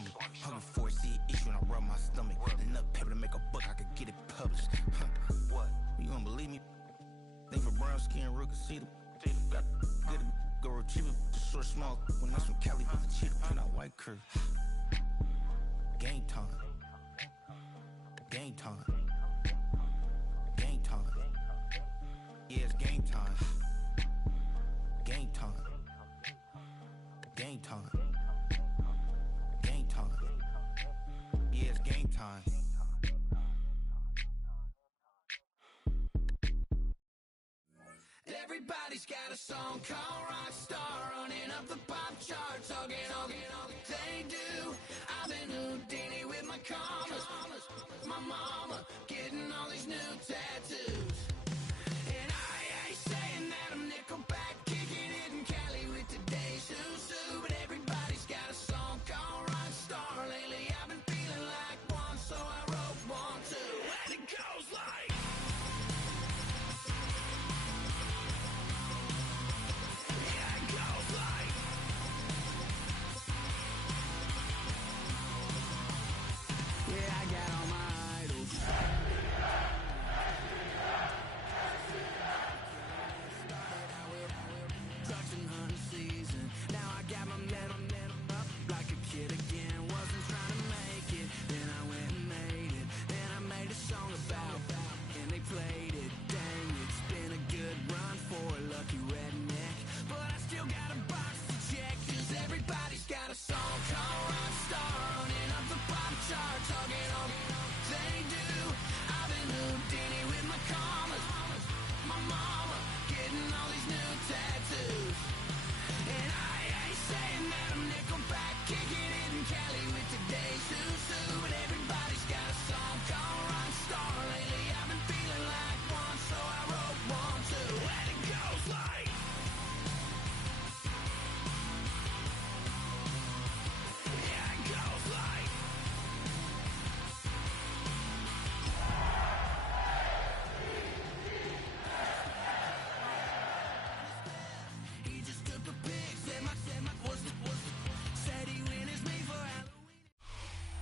stomach. Hungry for a seed issue and I rub my stomach. Enough paper to make a book, I could get it published. What? You don't believe me? Think for brown skin, real can see them. Got good, go retrieve it, short, small. When that's from Cali, but the cheetah print out white curve. Game time. Game time. Game time. Yeah, it's game time. Game time. Game time. Game time. Yeah, it's game time. Everybody's got a song called Rockstar, running up the pop charts, hugging, they do. I've been Houdini with my commas, my mama getting all these new tattoos. And I ain't saying that I'm Nickelback, kicking it in Cali with today's Susu, but everybody's got a song called Rockstar. Lately I've been feeling like one, so I wrote one too, and it goes like.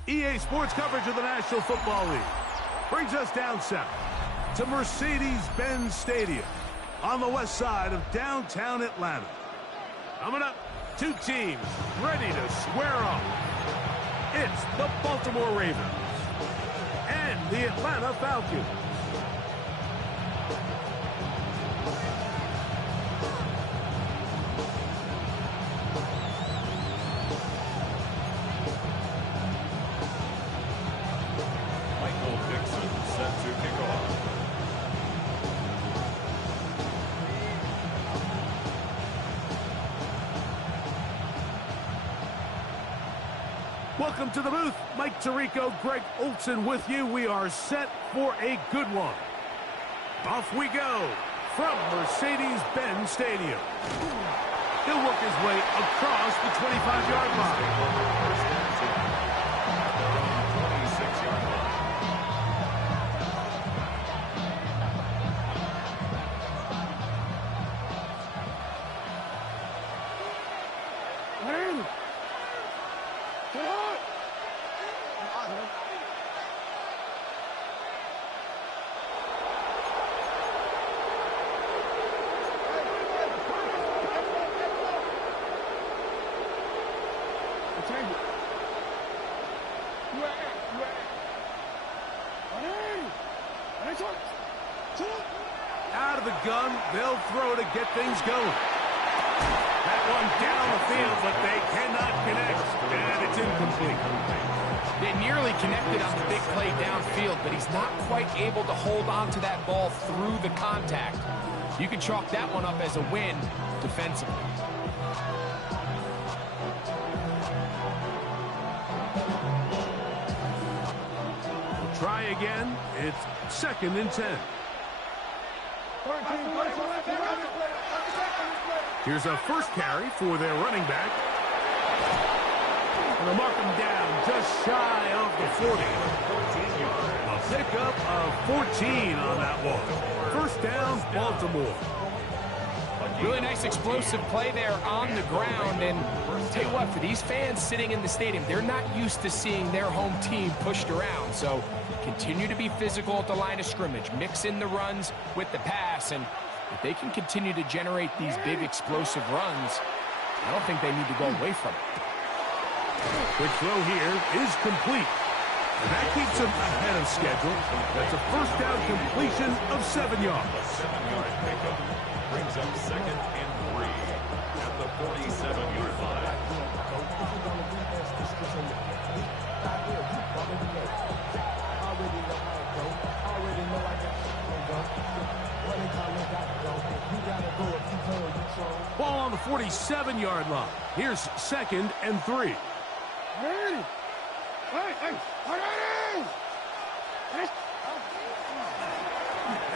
EA Sports coverage of the National Football League brings us down south to Mercedes-Benz Stadium on the west side of downtown Atlanta. Coming up, two teams ready to square off. It's the Baltimore Ravens and the Atlanta Falcons. Welcome to the booth. Mike Tirico, Greg Olson with you. We are set for a good one. Off we go from Mercedes-Benz Stadium. He'll work his way across the 25-yard line. 26-yard line. Out of the gun, they'll throw to get things going. That one down the field, but they cannot connect, and it's incomplete. They nearly connected on the big play downfield, but he's not quite able to hold on to that ball through the contact. You can chalk that one up as a win defensively. Try again. It's 2nd and 10. Here's a first carry for their running back. And they'll mark him down just shy of the 40. A pickup of 14 on that one. First down, Baltimore. Really nice explosive play there on the ground. And I'll tell you what, for these fans sitting in the stadium, they're not used to seeing their home team pushed around. So continue to be physical at the line of scrimmage. Mix in the runs with the pass. And if they can continue to generate these big explosive runs, I don't think they need to go away from it. Quick throw here is complete. And that keeps him ahead of schedule. That's a first down completion of 7 yards. 7-yard pickup brings up 2nd and 3 at the 47-yard line. Ball on the 47-yard line. Here's 2nd and 3.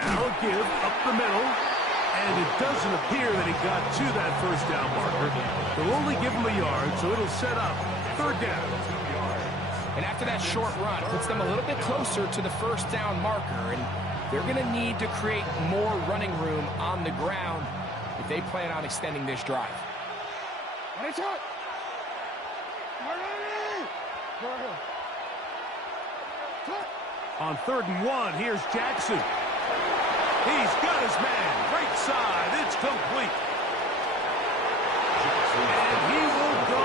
Now a give up the middle, and it doesn't appear that he got to that first down marker. They'll only give him a yard, so it'll set up 3rd down. And after that short run, it puts them a little bit closer to the first down marker, and they're going to need to create more running room on the ground if they plan on extending this drive. On 3rd and 1, here's Jackson. He's got his man. Right side. It's complete. And he will go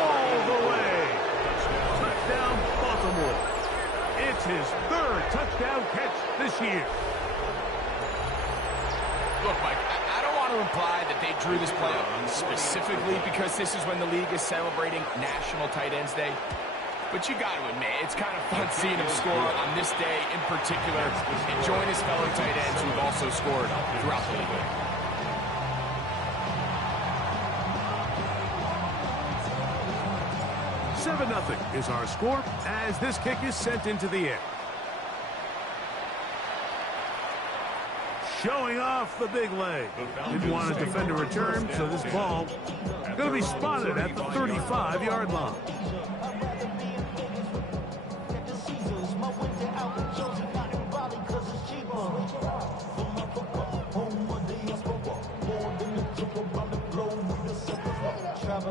all the way. Touchdown, Baltimore. It's his 3rd touchdown catch this year. Look, Mike, I don't want to imply that they drew this play up specifically because this is when the league is celebrating National Tight Ends Day. But you got to admit, it's kind of fun seeing him score on this day in particular and join his fellow tight ends who've also scored throughout the league. 7-0 is our score as this kick is sent into the air. Showing off the big leg. Didn't want to defend a return, so this ball going to be spotted at the 35-yard line.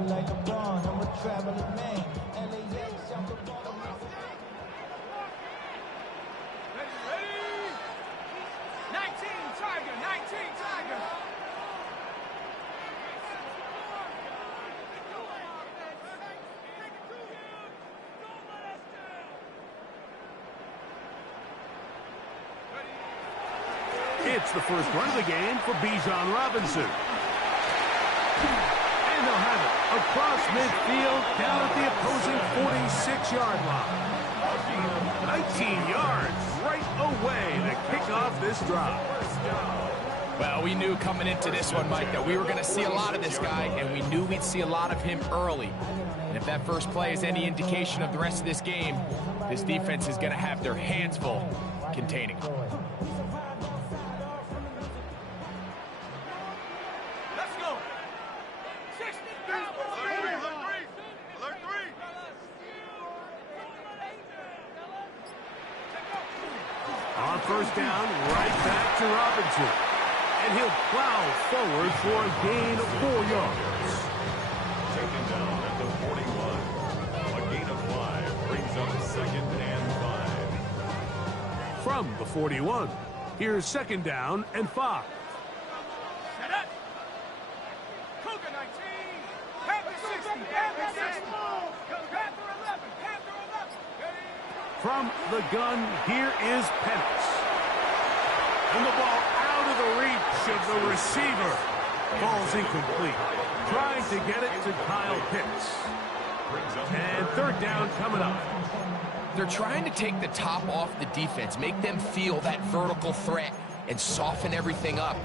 Like a bond, I'm a traveling man. Ready? 19 Tiger, 19 Tiger. It's the first run of the game for Bijan Robinson. And they'll have it across midfield down at the opposing 46-yard line. 19 yards right away to kick off this drive. Well, we knew coming into this one, Mike, that we were going to see a lot of this guy, and we knew we'd see a lot of him early. And if that first play is any indication of the rest of this game, this defense is going to have their hands full containing him. On first down, right back to Robinson. And he'll plow forward for a gain of 4 yards. Taken down at the 41. A gain of 5 brings up 2nd and 5. From the 41, here's 2nd down and 5. Set up. Cougar 19. Panther 60. Panther 60. Panther 11. Panther 11. Ready? From the gun, here is Penix. And the ball out of the reach of the receiver. Ball's incomplete. Trying to get it to Kyle Pitts. And 3rd down coming up. They're trying to take the top off the defense, make them feel that vertical threat, and soften everything up.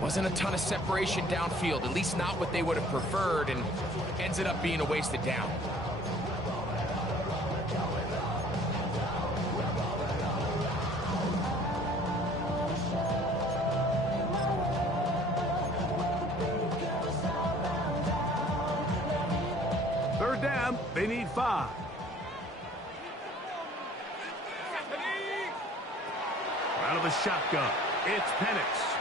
Wasn't a ton of separation downfield, at least not what they would have preferred, and ends it up being a wasted down. Down, they need 5. Out of the shotgun, it's Penix.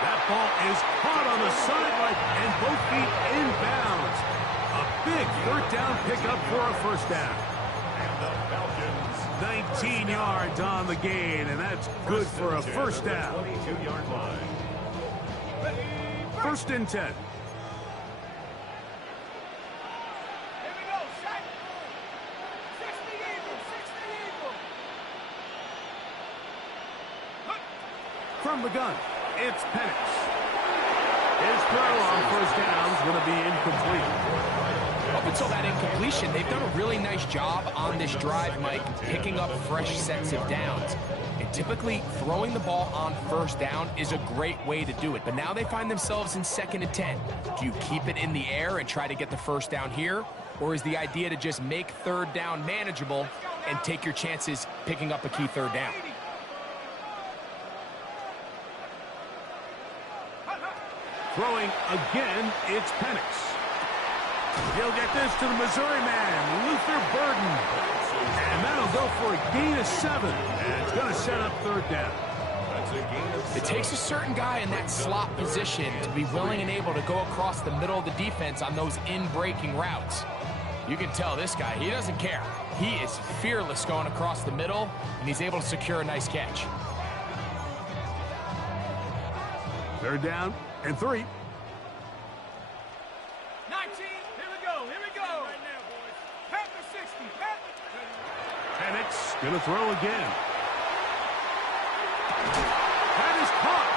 That ball is caught on the sideline and both feet inbounds. A big third down pickup for a first down. And the Falcons 19 yards on the gain, and that's good for a first down. 22-yard line. First and 10. From the gun, it's Penix. His throw on first down is going to be incomplete. Up until that incompletion, they've done a really nice job on this drive, Mike, picking up fresh sets of downs. And typically, throwing the ball on first down is a great way to do it. But now they find themselves in 2nd and 10. Do you keep it in the air and try to get the first down here? Or is the idea to just make third down manageable and take your chances picking up a key third down? Throwing again, it's Penix. He'll get this to the Missouri man, Luther Burden. And that'll go for a gain of 7. And it's going to set up third down. That's a gain of 7. It takes a certain guy in that slot position to be willing and able to go across the middle of the defense on those in-breaking routes. You can tell this guy, he doesn't care. He is fearless going across the middle, and he's able to secure a nice catch. Third down and 3. 19, here we go. Right now, boys. Pat the 60, Pat. Penix going to throw again. That is caught.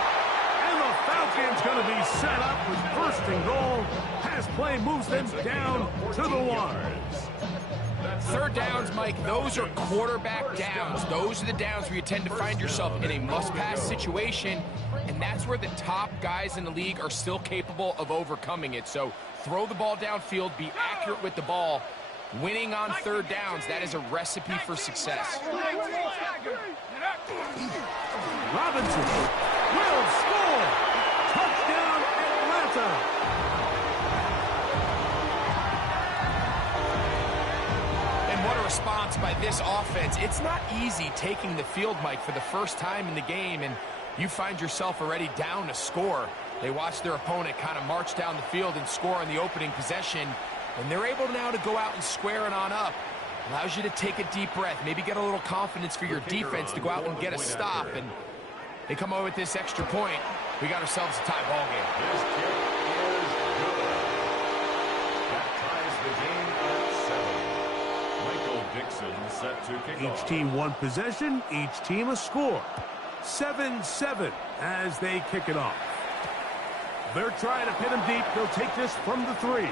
And the Falcons going to be set up with first and goal. Pass play moves them down to the 1. Third downs, Mike, those are quarterback downs. Those are the downs where you tend to find yourself in a must-pass situation, and that's where the top guys in the league are still capable of overcoming it. So throw the ball downfield, be accurate with the ball. Winning on third downs, that is a recipe for success. Robinson will score. Touchdown, Atlanta. What a response by this offense. It's not easy taking the field, Mike, for the first time in the game, and you find yourself already down a score. They watch their opponent kind of march down the field and score on the opening possession, and they're able now to go out and square it on up. Allows you to take a deep breath, maybe get a little confidence for your defense to go out and get a stop, and they come away with this extra point. We got ourselves a tie ball game. This kick is good. That ties the game at 7. Michael Dixon set to kick off. Each team one possession, each team a score. 7-7 as they kick it off. They're trying to pin him deep. They'll take this from the 3.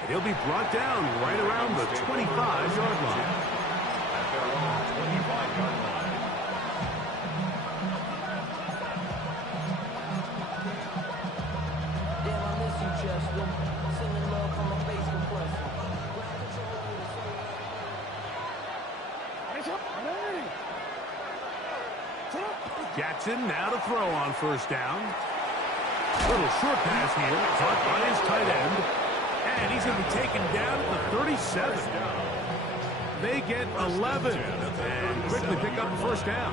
And he'll be brought down right around the 25-yard line. At their own 25-yard line. Damn, I miss you, Chester. Sending love from a face compressor. Jackson now to throw on first down. Little short pass here, caught by his tight end. And he's going to be taken down at the 37. They get 11 and quickly pick up the first down.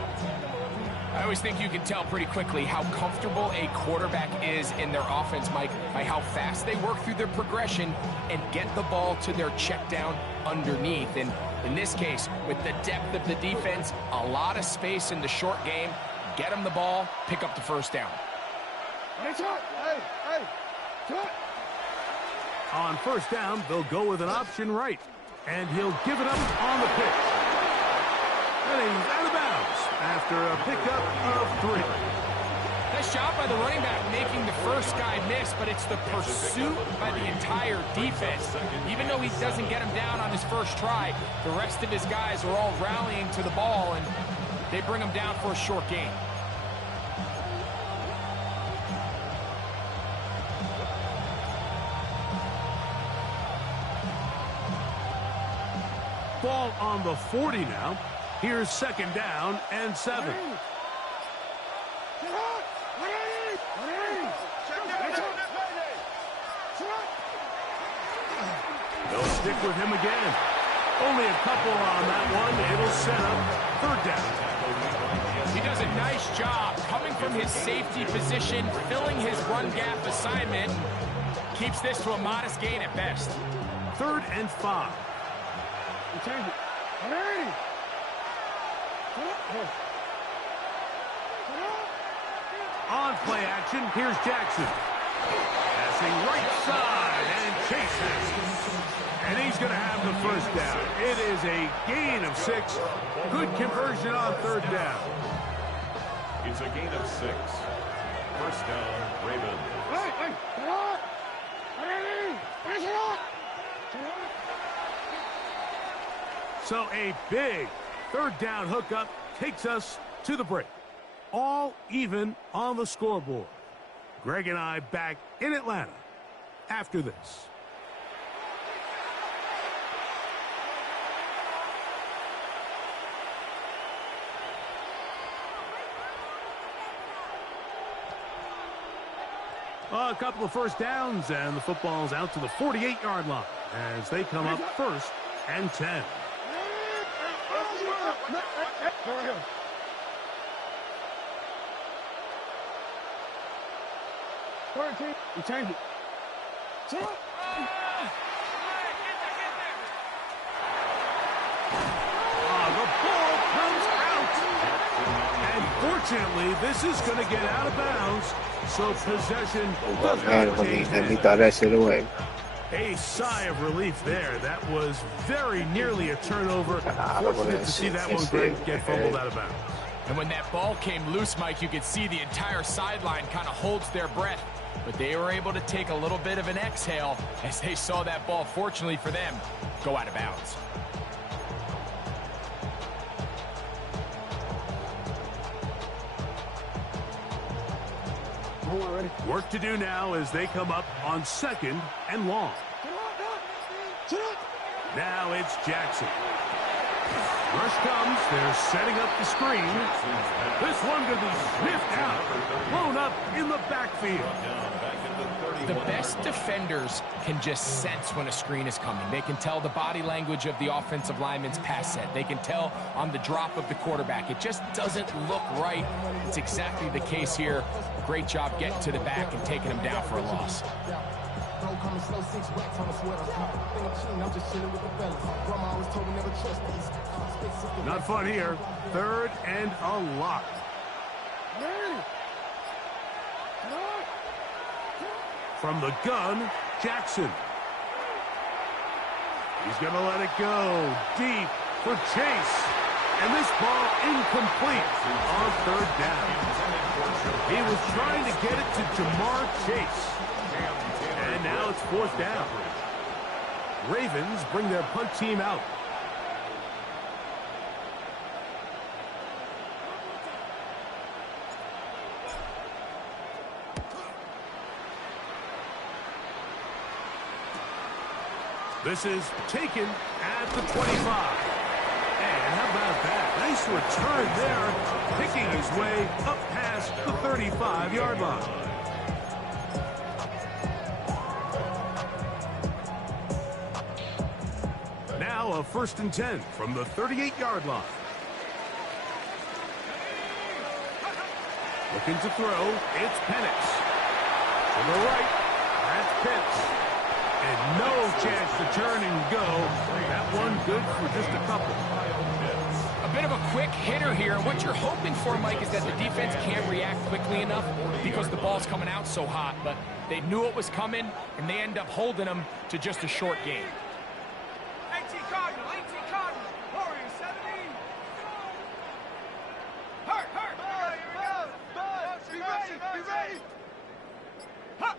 I always think you can tell pretty quickly how comfortable a quarterback is in their offense, Mike, by how fast they work through their progression and get the ball to their check down underneath. And in this case, with the depth of the defense, a lot of space in the short game, get them the ball, pick up the first down. On first down, they'll go with an option right. And he'll give it up on the pitch. And he's out of bounds after a pickup of 3. Nice job by the running back making the first guy miss, but it's the pursuit by the entire defense. Even though he doesn't get him down on his first try, the rest of his guys are all rallying to the ball, and they bring him down for a short gain. Ball on the 40 now. Here's second down and 7. They'll stick with him again. Only a couple on that one. It'll set up third down. He does a nice job coming from his safety position, filling his run gap assignment. Keeps this to a modest gain at best. 3rd and 5. On play action, here's Jackson. Passing right side, and Chase has it. And he's going to have the first down. It is a gain of 6. Good conversion on 3rd down. It's a gain of 6. First down, Ravens. So a big 3rd down hookup takes us to the break. All even on the scoreboard. Greg and I back in Atlanta after this. A couple of first downs, and the football's out to the 48-yard line as they come up 1st and 10. You change it. The ball comes out. And fortunately, this is going to get out of bounds, so possession does not change. Let me throw that shit away. A sigh of relief there. That was very nearly a turnover. Fortunate to see that one, Greg, get fumbled out of bounds. And when that ball came loose, Mike, you could see the entire sideline kind of holds their breath. But they were able to take a little bit of an exhale as they saw that ball, fortunately for them, go out of bounds. Work to do now as they come up on 2nd and long. Now it's Jackson. Rush comes. They're setting up the screen. This one going to be sniffed out. Blown up in the backfield. The best defenders can just sense when a screen is coming. They can tell the body language of the offensive lineman's pass set. They can tell on the drop of the quarterback. It just doesn't look right. It's exactly the case here. Great job getting to the back and taking him down for a loss. Not fun here. 3rd and a lot. From the gun, Jackson. He's going to let it go deep for Chase. And this ball incomplete on 3rd down. He was trying to get it to Jamar Chase. And now it's 4th down. Ravens bring their punt team out. This is taken at the 25. And how about that? Nice return there, picking his way up past the 35-yard line. Now a 1st and 10 from the 38-yard line. Looking to throw, it's Penix. To the right, that's Pitts. And no chance to turn and go. That one good for just a couple. A bit of a quick hitter here. What you're hoping for, Mike, is that the defense can't react quickly enough because the ball's coming out so hot. But they knew it was coming, and they end up holding them to just a short game. 18 Cardinal, Warriors 17. Hurt. Here we go. Be ready. Huh.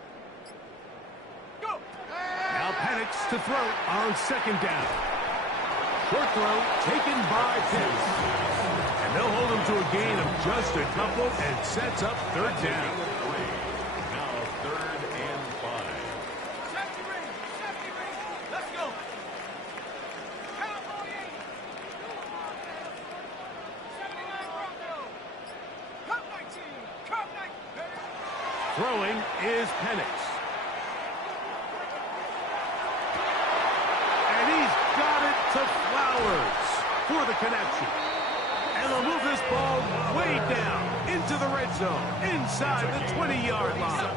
Go. Now Penix to throw on 2nd down. Short throw taken by Pitts. And they'll hold him to a gain of just a couple and sets up 3rd down. Now 3rd and 5. Safety ring. Let's go. Cowboy 80. 79 Bronco. Cup 19. Throwing is Penix. And he's got it to Flowers for the connection. And they'll move this ball way down into the red zone, inside the 20-yard line.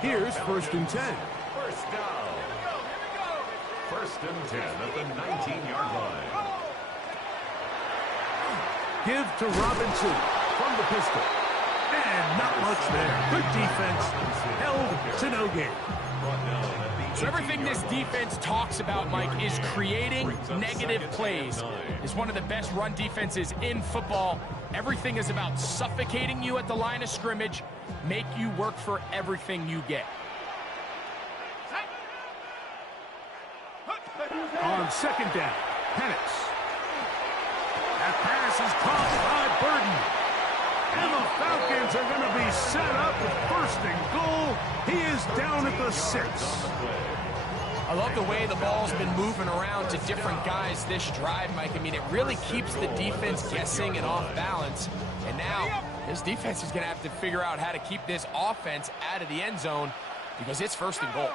Here's 1st and 10. First down. First and 10 at the 19-yard line. Give to Robinson from the pistol. And not much there. Good defense. Held to no gain. So everything this defense talks about, Mike, is creating negative plays. It's one of the best run defenses in football. Everything is about suffocating you at the line of scrimmage, make you work for everything you get. On 2nd down, Penix. That pass is caught by Burden. And the Falcons are going to be set up with 1st and goal. He is down at the 6. I love the way the ball's been moving around to different guys this drive, Mike. I mean, it really keeps the defense guessing and off balance. And now this defense is going to have to figure out how to keep this offense out of the end zone because it's 1st and goal.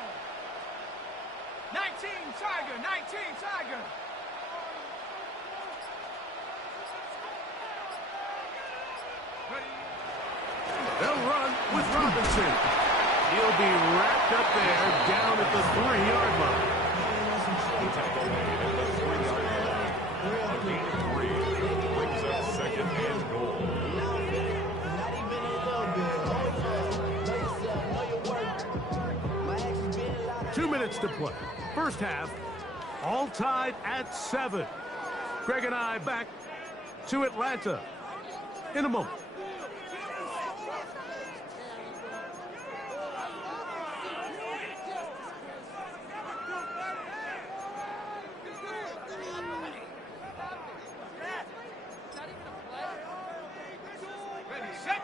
19 Tiger, 19 Tiger. They'll run with Robinson. He'll be wrapped up there down at the 3-yard line. A gain of 3 brings up 2nd and goal. Not even a little bit. 2 minutes to play. First half, all tied at 7. Greg and I back to Atlanta in a moment.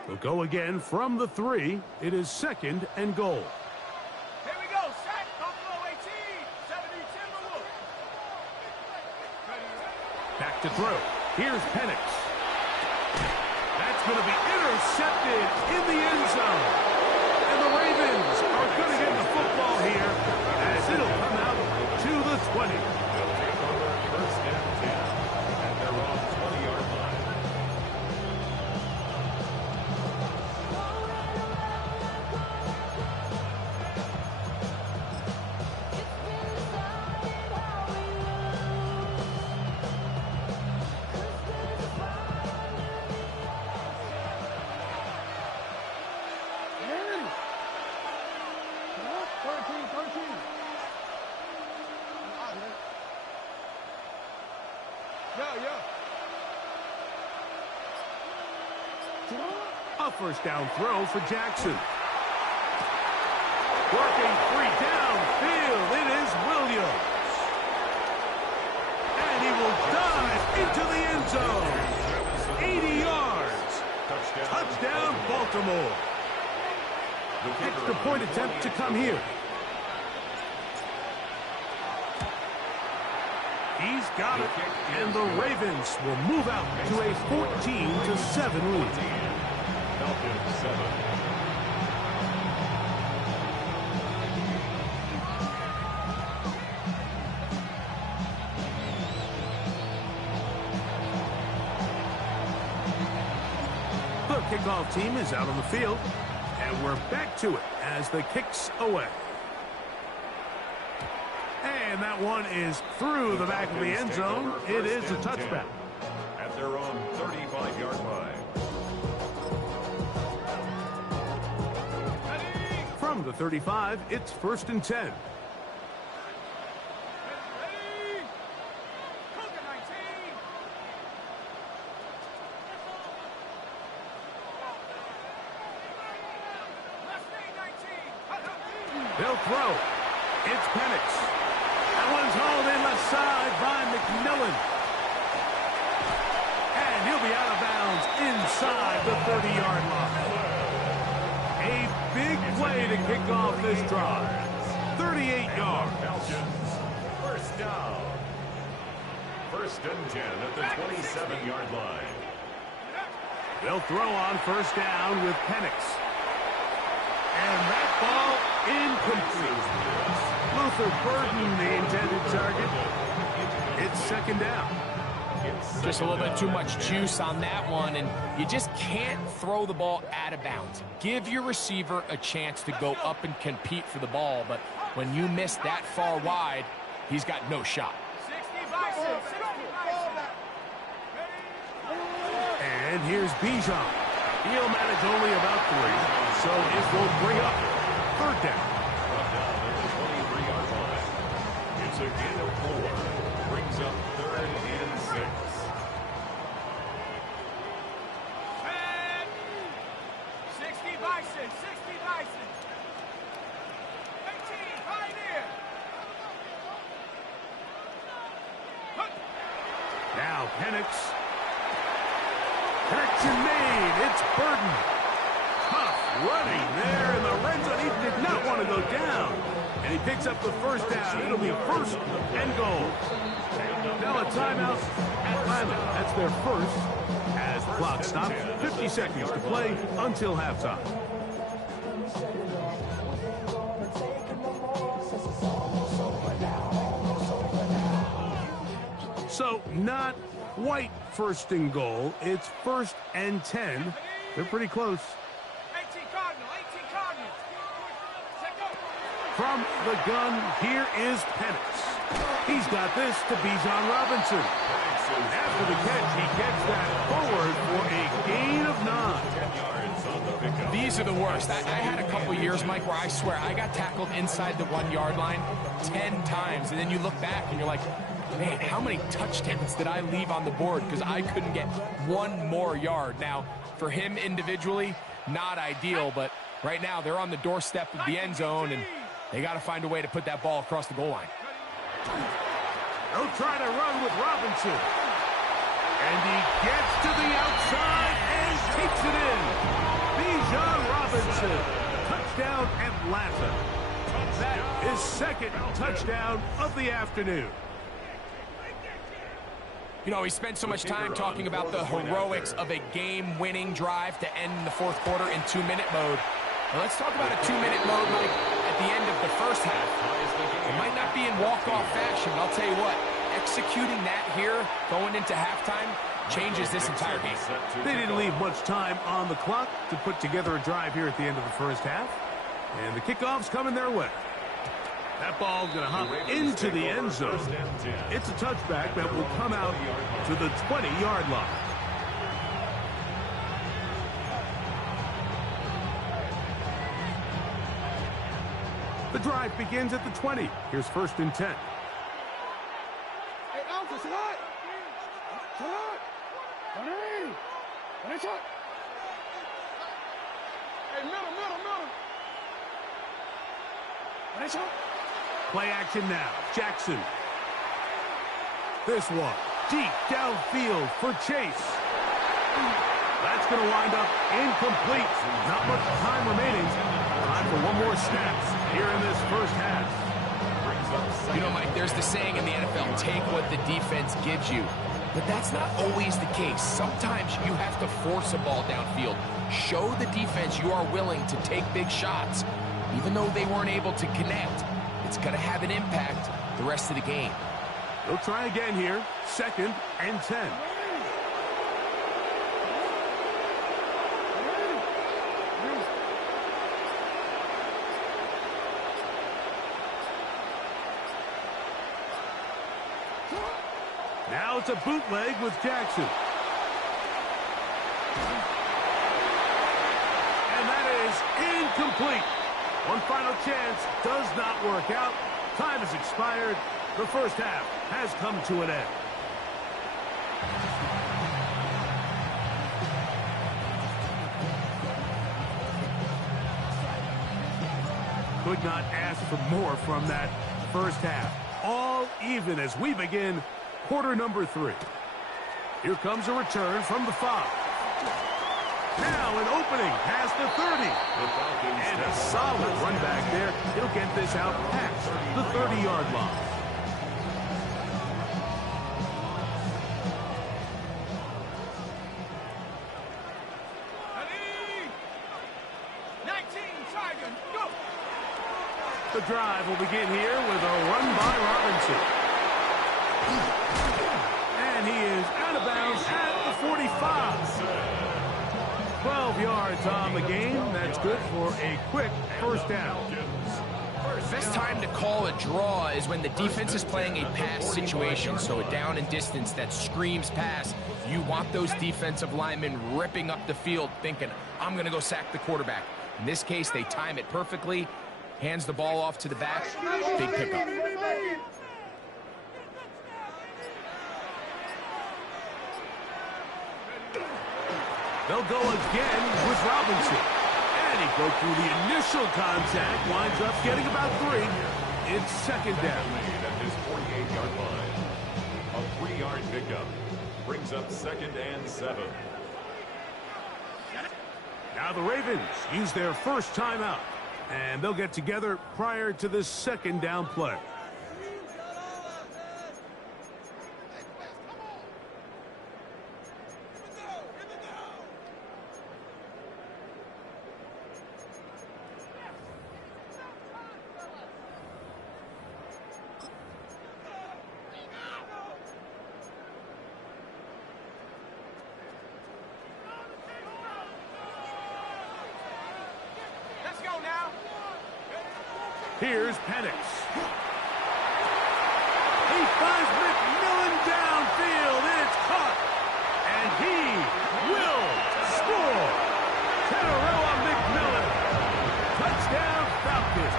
We'll go again from the 3. It is 2nd and goal. Here we go. Set. Buffalo 18. 70 Timberwolves. Back to throw. Here's Penix. That's going to be intercepted in the end zone. And the Ravens are going to get the football here as it'll come out to the 20. They'll take over 1st and 10 at their own 20-yard line. A 1st down throw for Jackson. Working free downfield. It is Williams. And he will dive into the end zone. 80 yards. Touchdown, Baltimore. Extra point attempt to come here. He's got it. And the Ravens will move out to a 14-7 lead. Falcons 7. The kickoff team is out on the field, and we're back to it as the kick's away. And that one is through the back of the end zone. It is a touchback. At their own 35-yard line. From the 35, it's 1st and 10. Ready. Cougar 19. Left knee 19. They'll throw. It's Penix. That one's hauled in left side by McMillan. And he'll be out of bounds inside the 30-yard line. A big play to kick off this drive. 38 yards. Falcons. First down. 1st and 10 at the 27-yard line. They'll throw on 1st down with Penix. And that ball incomplete. Luther Burden, the intended target. It's 2nd down. Just a little bit too much juice on that one, and you just can't throw the ball out of bounds. Give your receiver a chance to go up and compete for the ball, but when you miss that far wide, he's got no shot. 60 by 6, 60 by 6. And here's Bijan. He'll manage only about 3, so it will bring up 3rd down. Brought down at the 23-yard line. It's a gain of 4. Brings up 3rd and 6. Back. 60 by 6, 60 by 6. 18, pioneer. Now Penix. Connection made. It's Burton. Tough running there in the red zone. He did not want to go down. And he picks up the 1st down. It'll be 1st and goal. Now a timeout, Atlanta. That's their 1st. As the clock stops, 50 seconds to play until halftime. So not quite 1st and goal. It's 1st and 10. They're pretty close. 18 Cardinal, 18 Cardinal. Set go. From the gun, here is Penix. He's got this to Bijan Robinson. After the catch, he gets that forward for a gain of 9. 10 yards on the pickup. These are the worst. I had a couple years, Mike, where I swear I got tackled inside the 1-yard line 10 times, and then you look back and you're like, man, how many touchdowns did I leave on the board because I couldn't get 1 more yard? Now, for him individually, not ideal, but right now they're on the doorstep of the end zone, and they got to find a way to put that ball across the goal line. They'll try to run with Robinson. And he gets to the outside and takes it in. Bijan Robinson. Touchdown, Atlanta. That is 2nd touchdown of the afternoon. You know, we spent so much time talking about the heroics of a game-winning drive to end the 4th quarter in 2-minute mode. Now let's talk about a 2-minute mode, Mike, at the end of the 1st half. It might not be in walk-off fashion, but I'll tell you what, executing that here, going into halftime, changes this entire game. They didn't leave much time on the clock to put together a drive here at the end of the 1st half. And the kickoff's coming their way. That ball's going to hop into the end zone. It's a touchback that will come out to the 20-yard line. The drive begins at the 20. Here's 1st and 10. Hey, Alpha, sit up. Sit up. Hey, middle. Play action now. Jackson. This one deep downfield for Chase. That's going to wind up incomplete. Not much time remaining. Time for one more snap here in this 1st half. You know, Mike, there's the saying in the NFL, take what the defense gives you. But that's not always the case. Sometimes you have to force a ball downfield. Show the defense you are willing to take big shots. Even though they weren't able to connect, it's going to have an impact the rest of the game. They'll try again here. 2nd and 10. Now it's a bootleg with Jackson. And that is incomplete. One final chance does not work out. Time has expired. The 1st half has come to an end. Could not ask for more from that 1st half. All even as we begin quarter number 3. Here comes a return from the 5. Now an opening past the 30. And a solid run back there. He'll get this out past the 30-yard line. Ready? 19, Tiger, go! The drive will begin here with a run by Robinson. And he is out of bounds at the 45. 12 yards on the game. That's good for a quick first down. The best time to call a draw is when the defense is playing a pass situation, so a down and distance that screams pass. You want those defensive linemen ripping up the field thinking, I'm going to go sack the quarterback. In this case, they time it perfectly, hands the ball off to the back, big pickup. They'll go again with Robinson. And he broke through the initial contact, winds up getting about 3. It's second down. At his 48-yard line. A 3-yard pickup brings up 2nd and 7. Now the Ravens use their first timeout, and they'll get together prior to this second down play. Here's Penix. He finds McMillan downfield, and it's caught. And he will score. Terrell McMillan. Touchdown Falcons.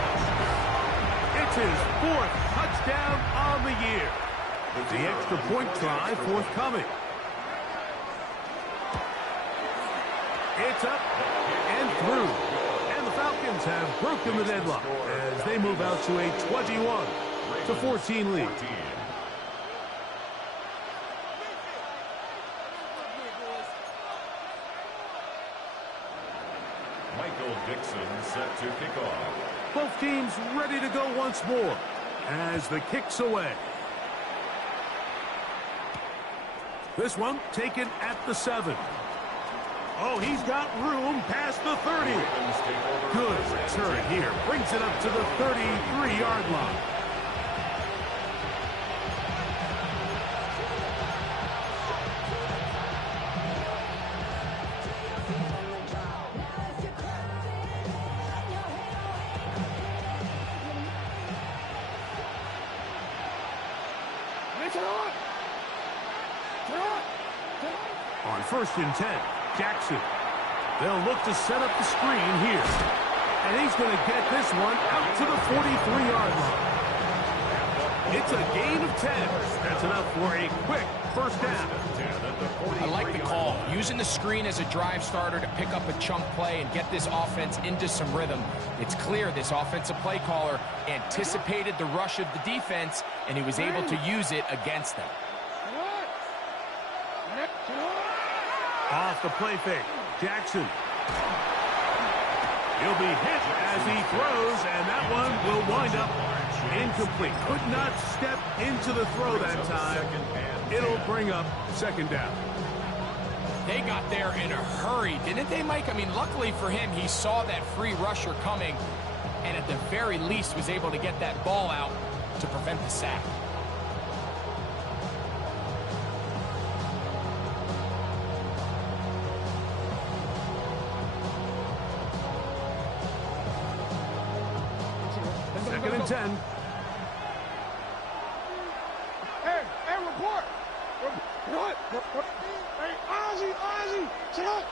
It's his 4th touchdown on the year. The extra point try forthcoming. It's up and through. Falcons have broken the deadlock as they move out to a 21-14 lead. Michael Dixon set to kick off. Both teams ready to go once more as the kick's away. This one taken at the 7. Oh, he's got room past the 30. Good return here. Brings it up to the 33-yard line. On 1st and 10. Jackson. They'll look to set up the screen here. And he's going to get this one out to the 43-yard line. It's a gain of 10. That's enough for a quick first down. I like the call. Using the screen as a drive starter to pick up a chunk play and get this offense into some rhythm. It's clear this offensive play caller anticipated the rush of the defense, and he was able to use it against them. Off the play fake, Jackson. He'll be hit as he throws, and that one will wind up incomplete. Could not step into the throw that time. It'll bring up second down. They got there in a hurry, didn't they, Mike? I mean, luckily for him, he saw that free rusher coming, and at the very least was able to get that ball out to prevent the sack. Second and 10. Hey, report. What? Hey, Ozzy, sit up.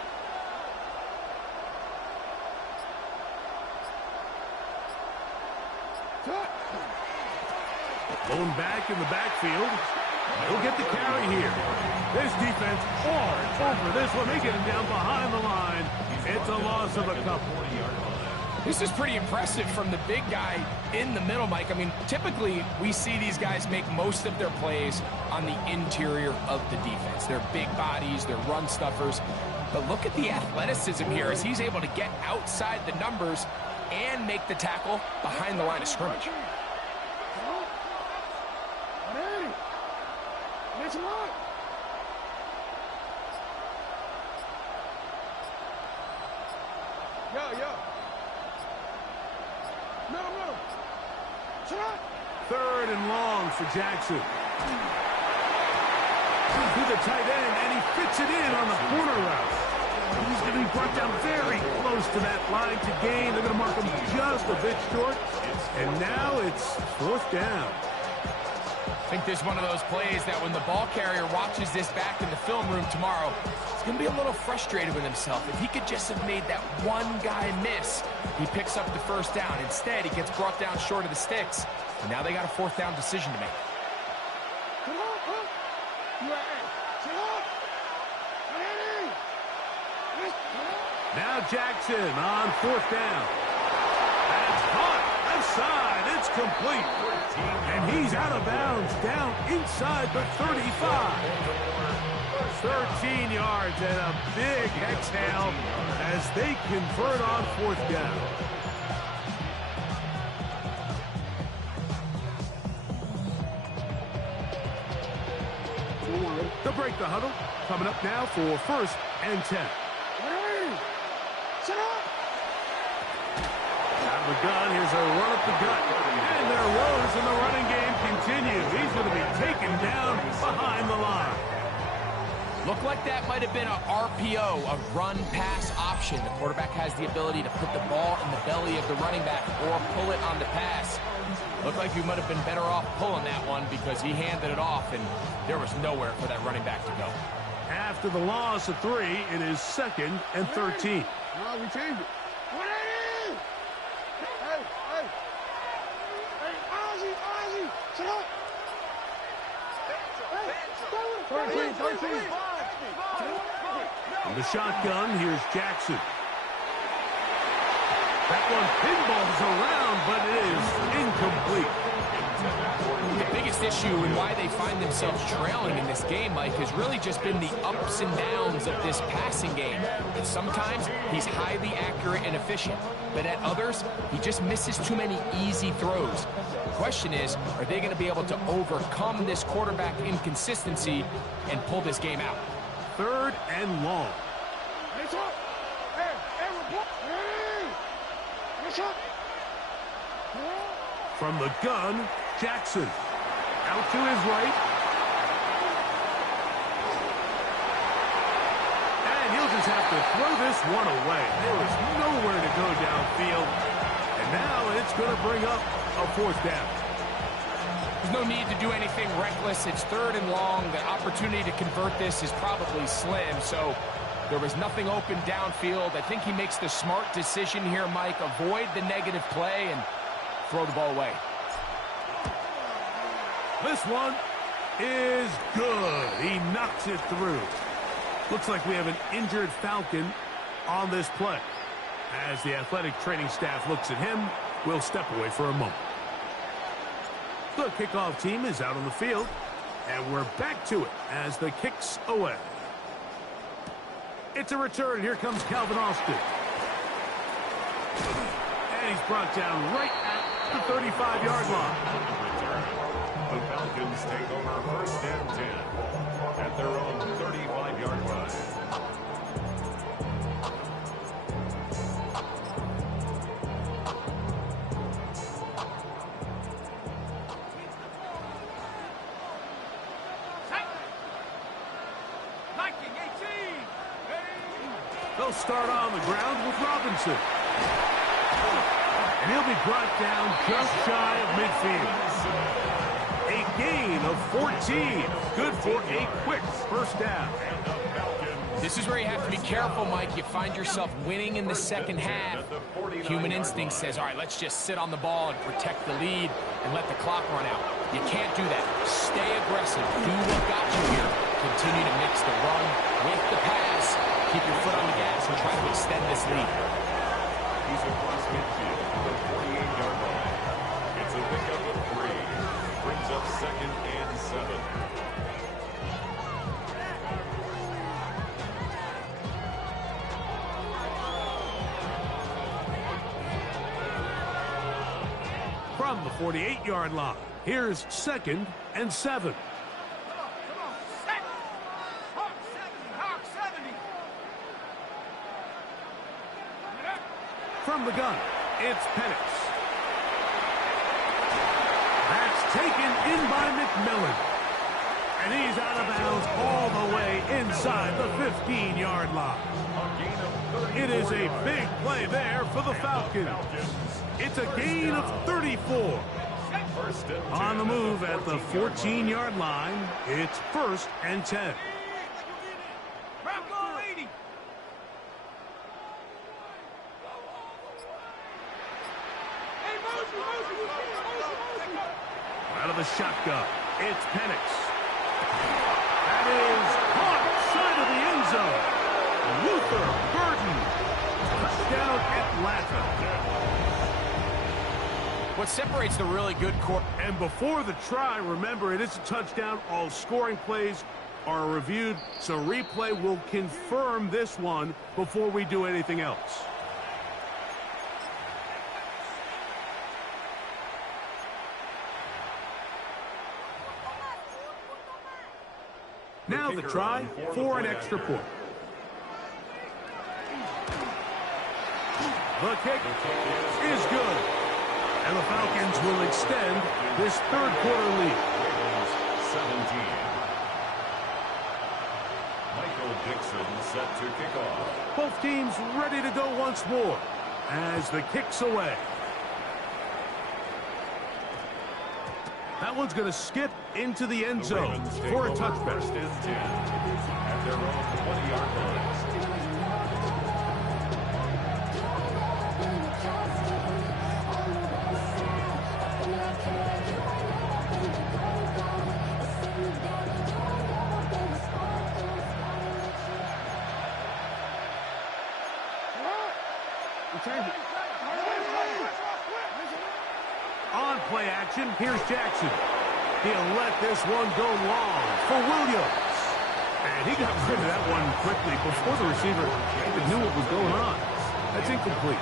Blown back in the backfield. He'll get the carry here. This defense hard over this one. They get him down behind the line. It's a loss of a couple. This is pretty impressive from the big guy in the middle, Mike. I mean, typically we see these guys make most of their plays on the interior of the defense. They're big bodies, they're run stuffers. But look at the athleticism here as he's able to get outside the numbers and make the tackle behind the line of scrimmage. Third and long for Jackson. To the tight end, and he fits it in on the corner route. He's going to be brought down very close to that line to gain. They're going to mark him just a bit short. And now it's 4th down. I think this is one of those plays that when the ball carrier watches this back in the film room tomorrow, he's going to be a little frustrated with himself. If he could just have made that one guy miss, he picks up the 1st down. Instead, he gets brought down short of the sticks. And now they got a 4th down decision to make. Now Jackson on 4th down. That's caught. Left side. It's complete. And he's out of bounds. Down inside the 35. 13 yards and a big exhale as they convert on 4th down. To break the huddle. Coming up now for 1st and 10. Out of the gun, here's a run up the gut. And their woes in the running game continue. He's going to be taken down behind the line. Looked like that might have been a RPO, a run-pass option. The quarterback has the ability to put the ball in the belly of the running back or pull it on the pass. Looked like he might have been better off pulling that one because he handed it off, and there was nowhere for that running back to go. After the loss of 3, it is 2nd and 13. No, we changed it. From the shotgun, here's Jackson. That one pinballs around, but it is incomplete. The biggest issue and why they find themselves trailing in this game, Mike, has really just been the ups and downs of this passing game. And sometimes he's highly accurate and efficient, but at others, he just misses too many easy throws. The question is, are they going to be able to overcome this quarterback inconsistency and pull this game out? 3rd and long. From the gun, Jackson. Out to his right. And he'll just have to throw this one away. There is nowhere to go downfield. And now it's going to bring up a 4th down. There's no need to do anything reckless. It's 3rd and long. The opportunity to convert this is probably slim. So there was nothing open downfield. I think he makes the smart decision here, Mike. Avoid the negative play and throw the ball away. This one is good. He knocks it through. Looks like we have an injured Falcon on this play. As the athletic training staff looks at him, we'll step away for a moment. The kickoff team is out on the field, and we're back to it as the kick's away. It's a return. Here comes Calvin Austin. And he's brought down right at the 35-yard line. The Falcons take over 1st and 10 at their own 35-yard line. They'll start on the ground with Robinson. And he'll be brought down just shy of midfield. A gain of 14. Good for a quick 1st down. This is where you have to be careful, Mike. You find yourself winning in the 2nd half. Human instinct says, all right, let's just sit on the ball and protect the lead and let the clock run out. You can't do that. Stay aggressive. Do what got you here. Continue to mix the run with the pass. Keep your foot on the gas and try to extend this lead. He's across midfield to the 48-yard line. It's a pickup of 3. Brings up 2nd and 7. From the 48-yard line, here's 2nd and 7. From the gun, it's Penix. That's taken in by McMillan. And he's out of bounds all the way inside the 15-yard line. It is a big play there for the Falcons. It's a gain of 34. On the move at the 14-yard line, it's 1st and 10. Out of the shotgun, it's Penix. That is caught side of the end zone. Luther Burden. Touchdown Atlanta. What separates the really good core... And before the try, remember, it is a touchdown. All scoring plays are reviewed, so replay will confirm this one before we do anything else. Now the try for an extra point. The kick is good. And the Falcons will extend this third quarter lead. 17. Michael Dixon set to kick off. Both teams ready to go once more as the kick's away. That one's going to skip into the end zone for a touchback. 1st and 10 at their own 20-yard line. On play action, here's Jackson. He'll let this one go long for Williams. And he got rid of that one quickly before the receiver even knew what was going on. That's incomplete.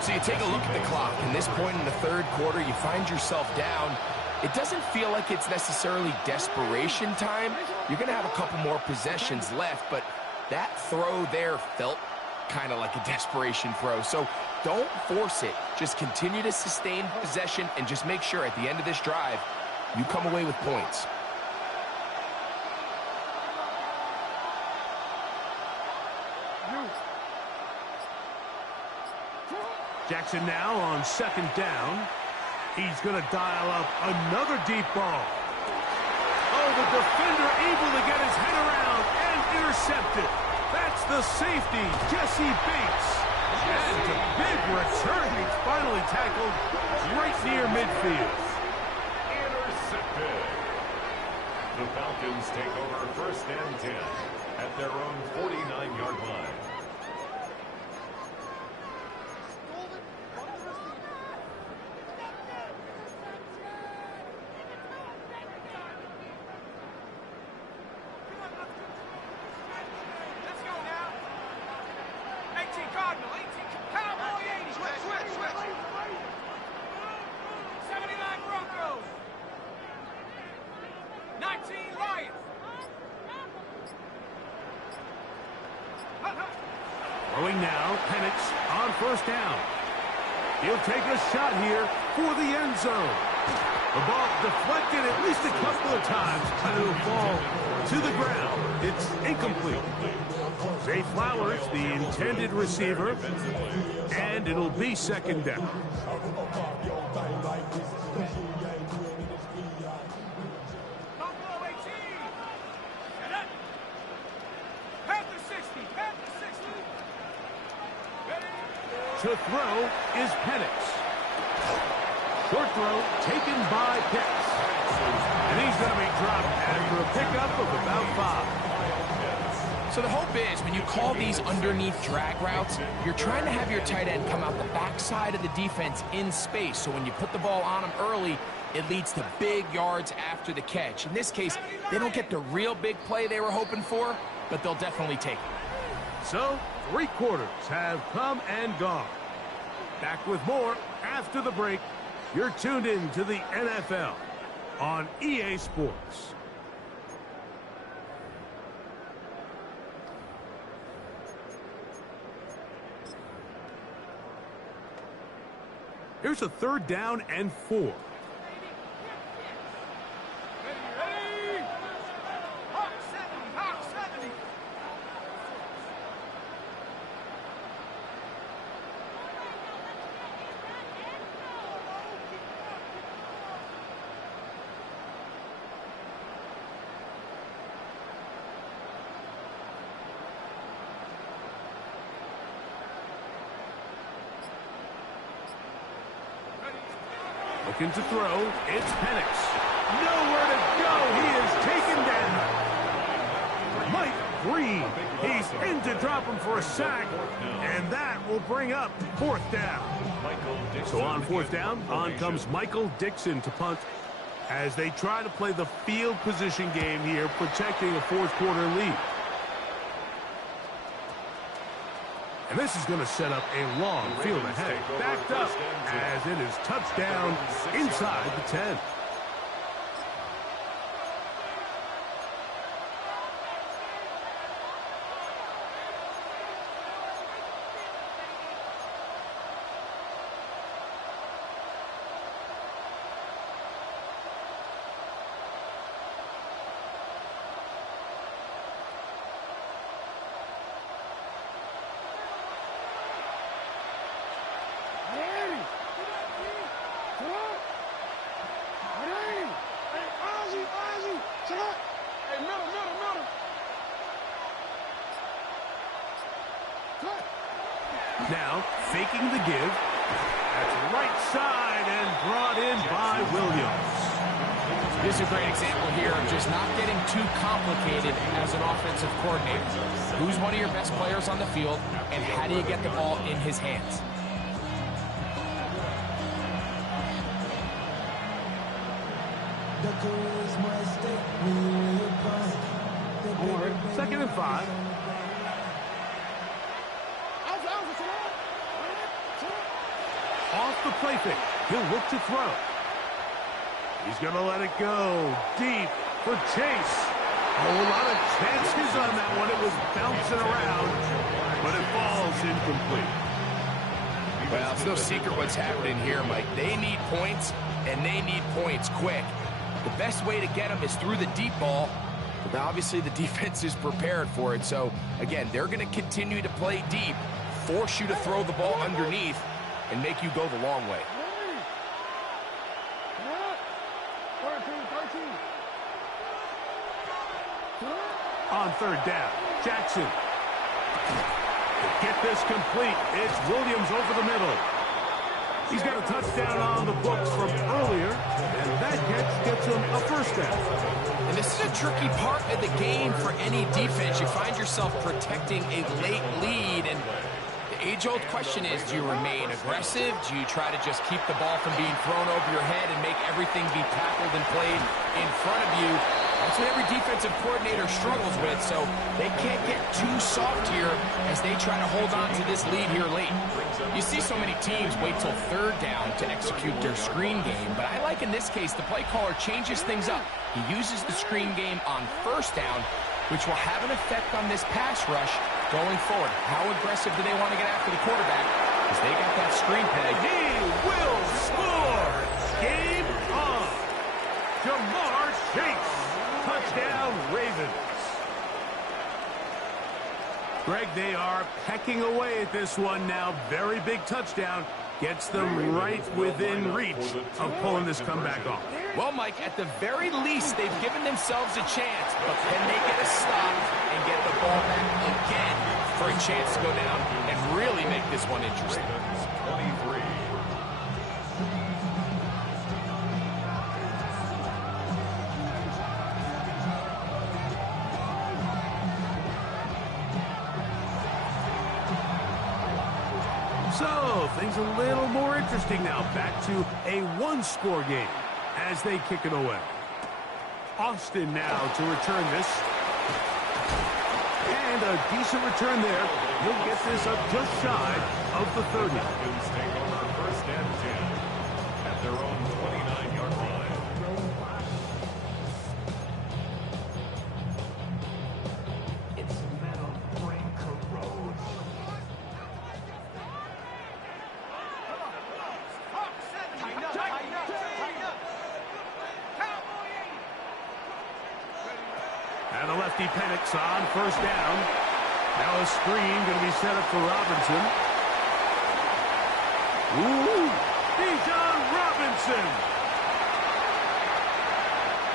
So you take a look at the clock. In this point in the third quarter, you find yourself down. It doesn't feel like it's necessarily desperation time. You're going to have a couple more possessions left, but that throw there felt kind of like a desperation throw. So don't force it. Just continue to sustain possession and just make sure at the end of this drive, you come away with points. Jackson now on 2nd down. He's going to dial up another deep ball. Oh, the defender able to get his head around and intercept it. That's the safety, Jesse Bates. And a big return. He's finally tackled right near midfield. Intercepted. The Falcons take over 1st and 10 at their own 49-yard line. Throwing now, Penix on 1st down. He'll take a shot here for the end zone. The ball deflected at least a couple of times, and it'll fall to the ground. It's incomplete. Zay Flowers, the intended receiver, and it'll be 2nd down. To throw is Penix. Short throw taken by Pitts. And he's going to be dropped after a pickup of about 5. So the hope is when you call these underneath drag routes, you're trying to have your tight end come out the backside of the defense in space. So when you put the ball on him early, it leads to big yards after the catch. In this case, they don't get the real big play they were hoping for, but they'll definitely take it. So 3 quarters have come and gone. Back with more after the break. You're tuned in to the NFL on EA Sports. Here's a 3rd down and 4. Looking to throw. It's Penix. Nowhere to go. He is taken down. Mike Green. He's in to drop him for a sack. And that will bring up 4th down. So on 4th down, on comes Michael Dixon to punt as they try to play the field position game here, protecting a 4th quarter lead. And this is going to set up a long field ahead. Backed up as it is touchdown inside the 10. Now, faking the give. That's right side and brought in by Williams. This is a great example here of just not getting too complicated as an offensive coordinator. Who's one of your best players on the field, and how do you get the ball in his hands? Second and 5. Off the play fake. He'll look to throw. He's going to let it go deep for Chase. A whole lot of chances on that one. It was bouncing around, but it falls incomplete. Well, it's no secret what's happening here, Mike. They need points, and they need points quick. The best way to get them is through the deep ball. But obviously, the defense is prepared for it. So, again, they're going to continue to play deep, force you to throw the ball underneath, and make you go the long way. On 3rd down, Jackson. To get this complete, it's Williams over the middle. He's got a touchdown on the books from earlier, and that catch gets him a 1st down. And this is a tricky part of the game for any defense. You find yourself protecting a late lead, and the age-old question is, do you remain aggressive? Do you try to just keep the ball from being thrown over your head and make everything be tackled and played in front of you? That's what every defensive coordinator struggles with, so they can't get too soft here as they try to hold on to this lead here late. You see so many teams wait till 3rd down to execute their screen game, but I like in this case the play caller changes things up. He uses the screen game on 1st down, which will have an effect on this pass rush going forward. How aggressive do they want to get after the quarterback? Because they got that screen play. He will score! Game on! Jamar Chase! Touchdown, Ravens. Greg, they are pecking away at this one now. Very big touchdown. Gets them right within reach of pulling this comeback off. Well, Mike, at the very least, they've given themselves a chance. But can they get a stop and get the ball back again for a chance to go down and really make this one interesting? 23. So, things a little more interesting now. Back to a 1-score game as they kick it away. Austin now to return this. And a decent return there. He'll get this up just shy of the 30. Falcons take over 1st and 10 at their own 29-yard line. It's metal brain corrodes. And a lefty Penix on 1st down. Now a screen going to be set up for Robinson. Ooh, Bijan Robinson.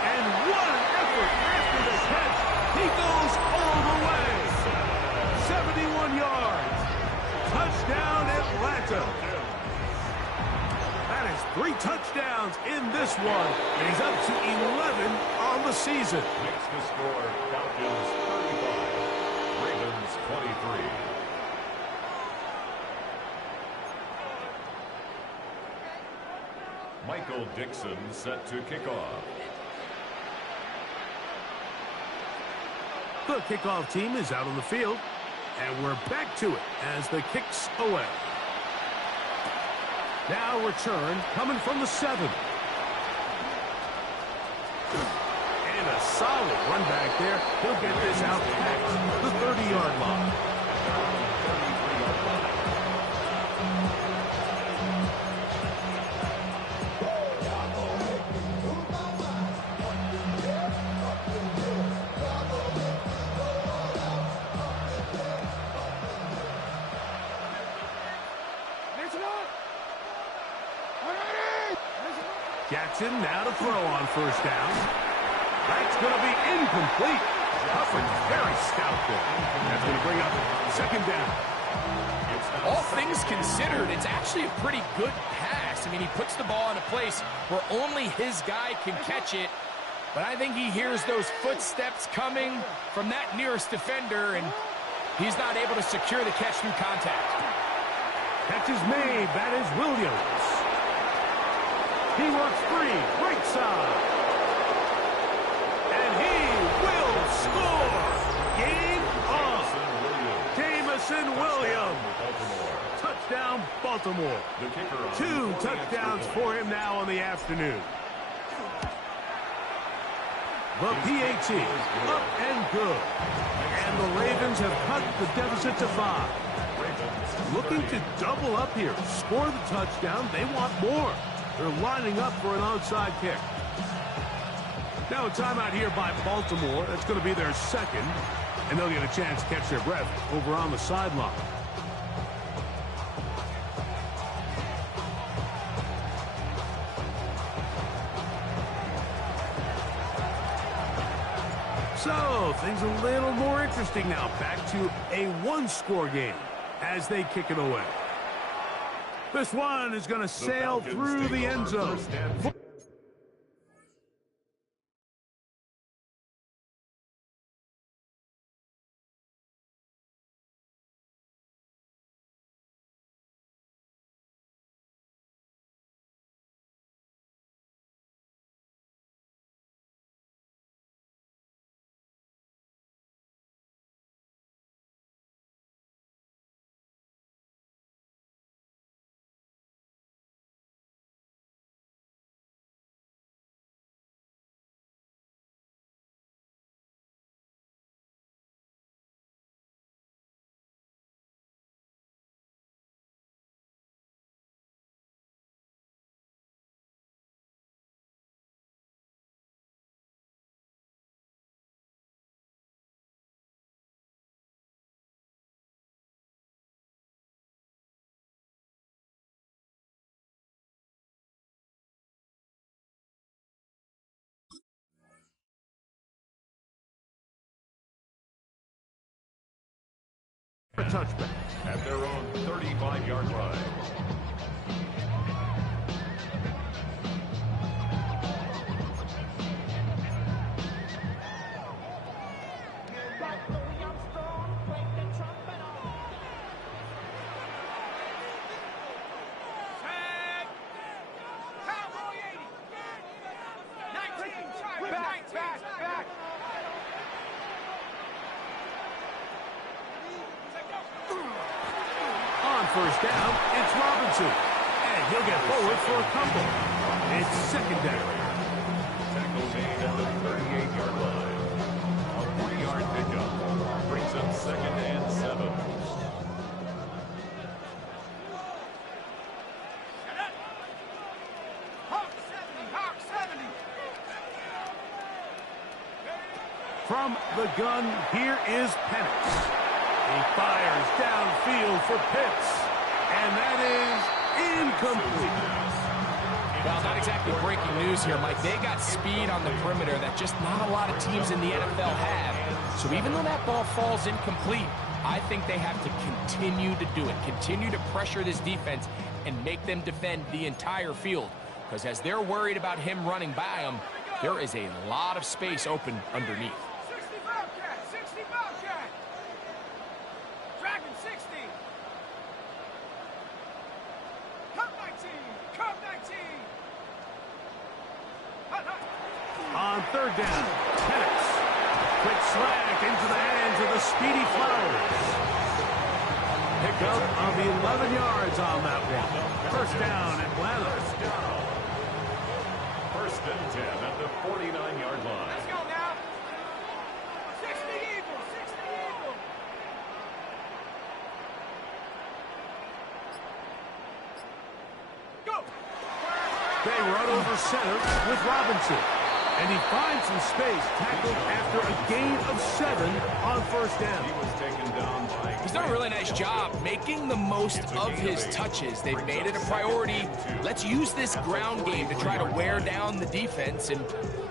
And what an effort after the catch. He goes all the way. 71 yards. Touchdown Atlanta. That is 3 touchdowns touchdowns in this one, and he's up to 11 on the season. Makes the score Falcons 35, Ravens 23. Michael Dixon set to kick off. The kickoff team is out on the field, and we're back to it as the kick's away. Now return coming from the 7. And a solid run back there. He'll get this out past the 30-yard line. Jackson now to throw on first down. That's going to be incomplete. Hufford's very stout there. That's going to bring up second down. All things considered, it's actually a pretty good pass. I mean, he puts the ball in a place where only his guy can catch it. But I think he hears those footsteps coming from that nearest defender, and he's not able to secure the catch through contact. Catch is made. That is Williams. He works free, right side. And he will score. Game on. Jamison Williams. Touchdown, Baltimore. 2 touchdowns for him now on the afternoon. The PAT, up and good. And the Ravens have cut the deficit to 5. Looking to double up here, score the touchdown. They want more. They're lining up for an onside kick. Now a timeout here by Baltimore. That's going to be their second. And they'll get a chance to catch their breath over on the sideline. So, things a little more interesting now. Back to a one-score game as they kick it away. This one is going to sail through the end zone. A touchback at their own 35-yard line. First down, it's Robinson. And he'll get forward for a couple. It's secondary. Tackle made at the 38-yard line. A 3-yard pickup brings up 2nd and 7. From the gun, here is Penix. He fires downfield for Pitts. And that is incomplete. Well, not exactly breaking news here, Mike. They got speed on the perimeter that just not a lot of teams in the NFL have. So even though that ball falls incomplete, I think they have to continue to do it. Continue to pressure this defense and make them defend the entire field. because as they're worried about him running by them, there is a lot of space open underneath. 60 Bobcat, 60 Bobcat. Dragon 60. Cup 19, Cup 19. Hut, hut. On third down, Penix. Quick slant into the hands of the speedy Flowers. Pick up of 11 yards on that one. First down, Atlanta. First and 10 at the 49-yard line. Let's go now. 60 Eagles, 60 Eagles. Go. They run over center with Robinson. And he finds some space, tackled after a gain of 7 on first down. He was taken down by... He's done a really nice job making the most of his touches. They've made it a priority. Let's use this ground game to try to wear down the defense. And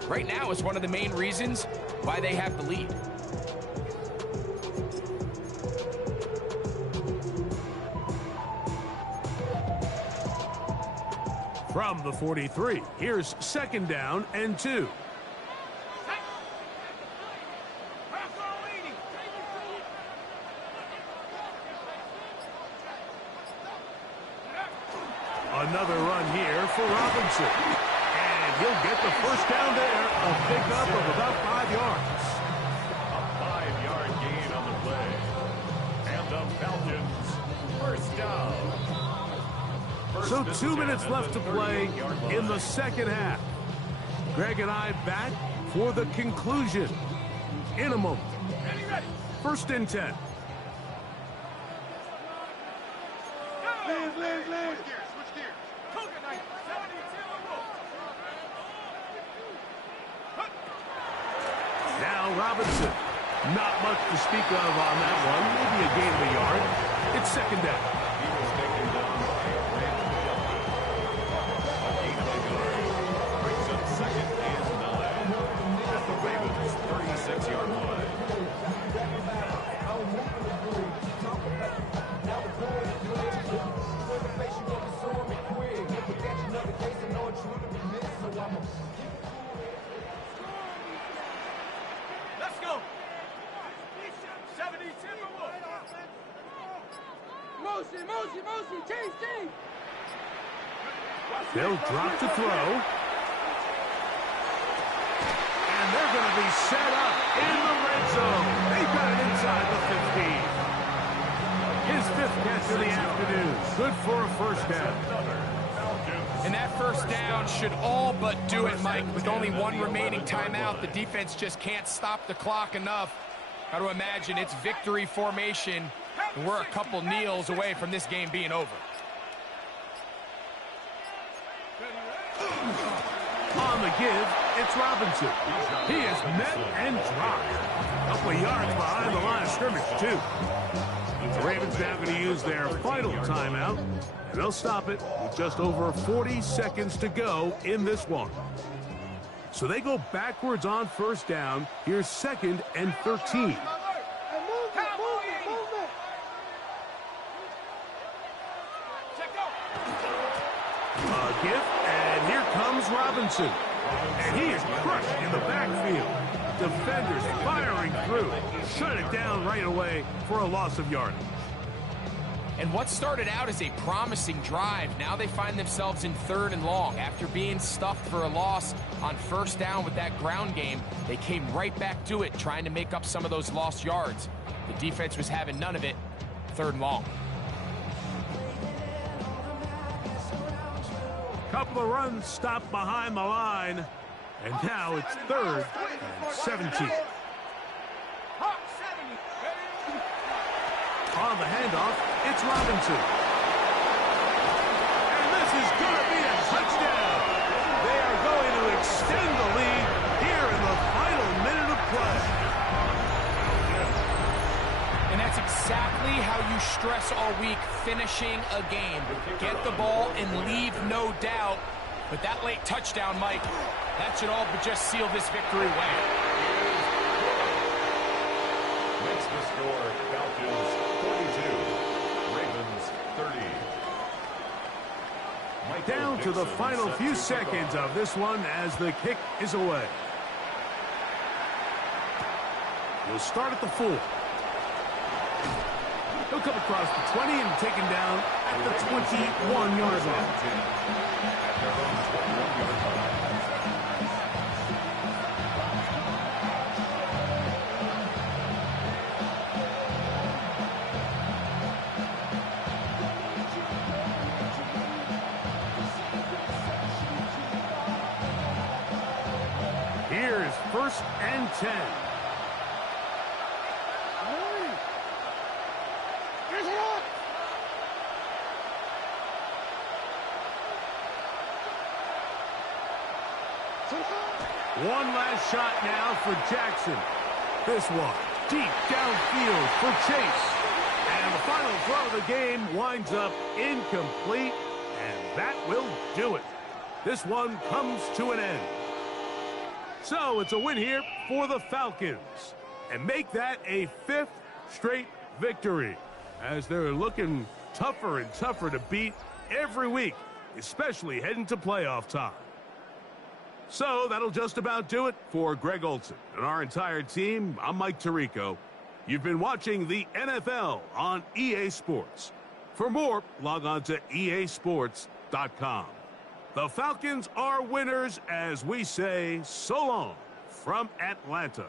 right now it's one of the main reasons why they have the lead. From the 43, here's second down and 2. Another run here for Robinson. And he'll get the first down there, a pickup of about 5 yards. A 5-yard gain on the play. And the Falcons, first down. So 2 minutes left to play in the second half. Greg and I back for the conclusion in a moment. First and 10. Now Robinson. Not much to speak of on that one. Maybe a gain of a yard. It's second down. He was taken down by a gain of a yard. Brings up second and 9 at the Ravens' 36-yard line. Let's go. 70 Timberwolves. Motion, T. They'll drop to throw. And they're going to be set up in the red zone. They've got it inside the 15. His 5th catch of the afternoon. Good for a first down. And that first down should all but do it, Mike. With only one remaining timeout, the defense just can't stop the clock enough. Got to imagine it's victory formation, and we're a couple kneels away from this game being over. On the give, it's Robinson. He is met and dropped. A couple of yards behind the line of scrimmage, too. The Ravens now going to use their final timeout, and they'll stop it with just over 40 seconds to go in this one. So they go backwards on first down. Here's second and 13. A give, and here comes Robinson. And he is crushed in the backfield. Defenders firing through. Shut it down right away for a loss of yardage. And what started out as a promising drive, now they find themselves in 3rd and long. After being stuffed for a loss on first down with that ground game, they came right back to it, trying to make up some of those lost yards. The defense was having none of it. 3rd and long. Couple of runs stopped behind the line. And now it's 3rd and 17. On the handoff, it's Robinson. And this is going to be a touchdown. They are going to extend the lead here in the final minute of play. And that's exactly how you stress all week, finishing a game. Get the ball and leave no doubt. But that late touchdown, Mike, that should all but just seal this victory away. Makes the score Falcons 42, Ravens 30. Down to the final few seconds of this one as the kick is away. He'll start at the 4. He'll come across the 20 and taken down at the 21-yard line. Here's 1st and 10. One last shot now for Jackson. This one deep downfield for Chase. And the final throw of the game winds up incomplete, and that will do it. This one comes to an end. So it's a win here for the Falcons, and make that a 5th straight victory, as they're looking tougher and tougher to beat every week, especially heading to playoff time. So that'll just about do it for Greg Olson and our entire team. I'm Mike Tirico. You've been watching the NFL on EA Sports. For more, log on to easports.com. The Falcons are winners as we say so long from Atlanta.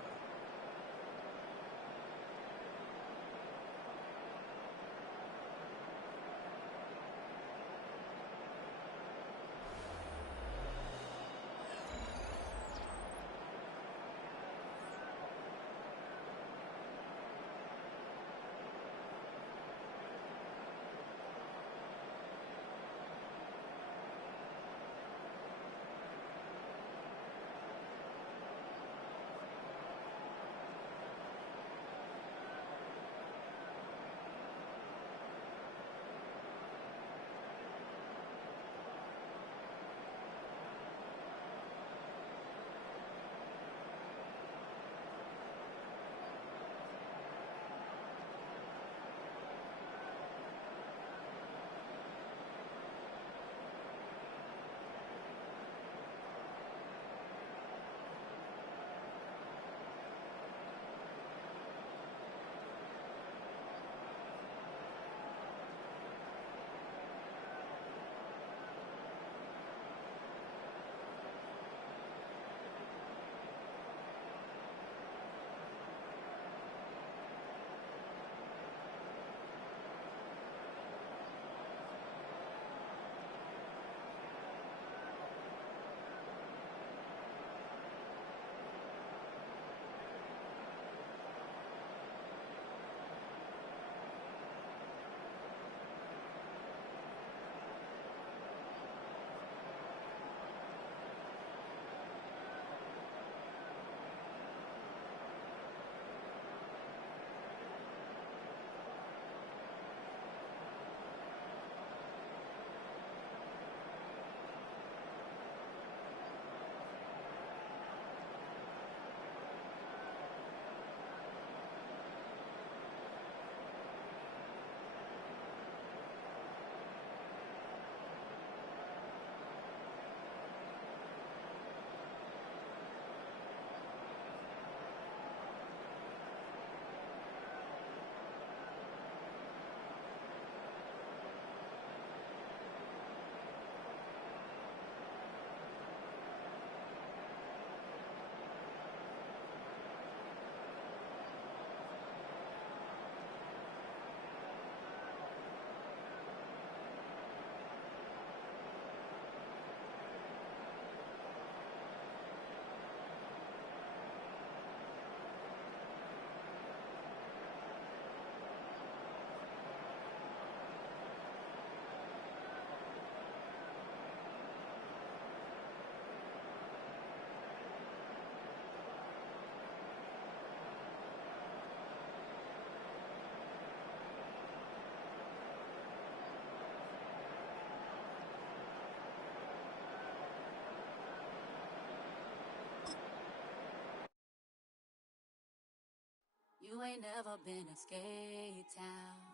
You ain't never been a skate town.